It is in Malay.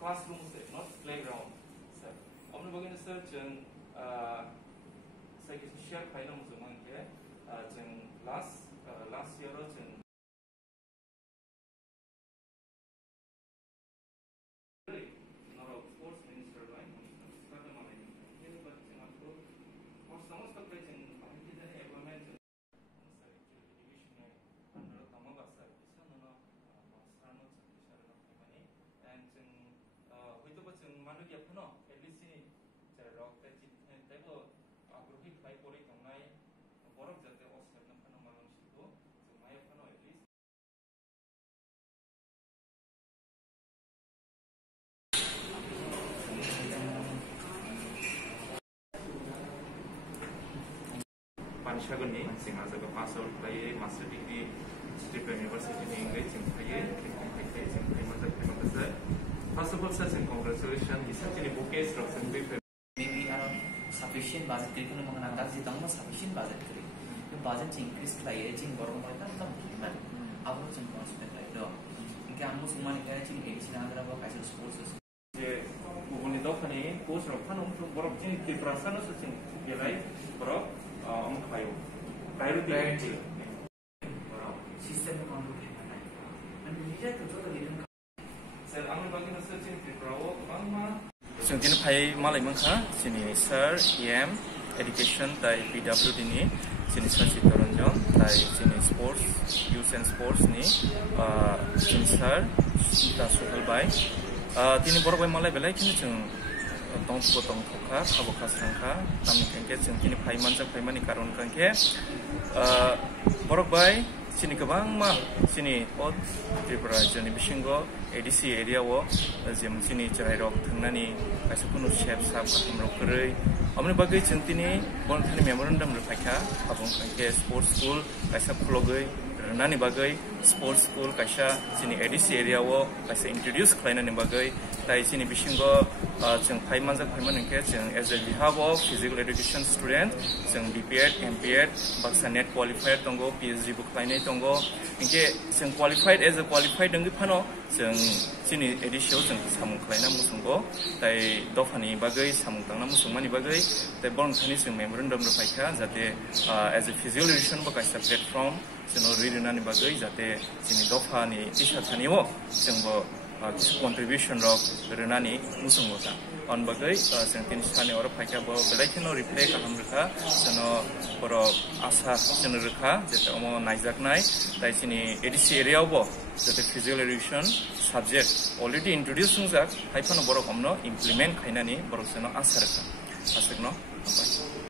classroom sir, not playground sir. Omni bagin sir jeng saya kisah share kaina musuman ke jeng last year jeng sports minister lain kata mana ini but jeng aku sama sekali jeng kita ni appointment sir division under tamaga sir bisa nono masrano sarana kemani and jeng itu bah jeng mana dia pun at least ini cara rock tapi agrohi kai pori tongai borok jate osser na pano malam situ jemaya pano at least Panishagun ni singa jaga pass out kai master degree State University ni English jeng kai first of all sir congratulations isa ini bouquet instruction maybe around sufficient budget kiri kuno mengenangkan si tangma sufficient budget kiri itu budget increase lagi jing borong mereka tetap gimana apa tuh cuma spend lagi doang mungkin kamu semua nih kayak cing edisi nangga apa kayak sports je bukan itu kan ini course kan untuk borong cing di perasaan itu cing jelai borong kayu di sistem kontrol gimana dan bisa tuh tuh gitu saya ambil bagian searching di bawah bangma जों दिन फाय मालाय मोनखा जोंनि सार EM education ताई PWD नि जोंनि सार चित्तरंजन ताई जोंनि स्पोर्ट्स youth and sports नि जोंनि सार सीता सुहलबाय दिनै बरबाय मालाय बेलाय खिनि जों दंथ'खा खाबुखा सांखा तामनि खांखे जों दिनै फाय मानजा फायमानि कारन खांखे बरबाय sini kebang mah sini od Tripura joni bisingo ADC area wo jem sini cerai rok thangnani kaisa kuno chef sab katam rok krei amni bagai chintini bon thani memorandum rokha abong kangke sports school kaisa phlogai rnani bagai sports school kaisa sini ADC area wo kaisa introduce khlainani bagai tai sini bisingo jeng phaimanja phaimanengke jeng as a behalf of physical education student jeng BPEd MPEd baksa net qualified tongo PhD bu khlainai tongo ingke jeng qualified as a qualified denggi phano jeng sini edisio jeng samung khlaina musunggo tai dofani bagai samung tangna musungmani bagai tai bon thani jeng memorandum ro phaika jate as a physical education ba kaisa platform jeno rirunani bagai jate sini dofani tisha thaniwo jengbo contribution rok renani musunggo ta on bagai jeng tin sani ora phaika bo belaikeno replay kaham rekha jeno boro asa jeno rekha jete omo naijaknai tai sini ADC area bo jate physical education subject already introduced sungjak haifano borok omno implement khainani borok jeno asa rekha asakno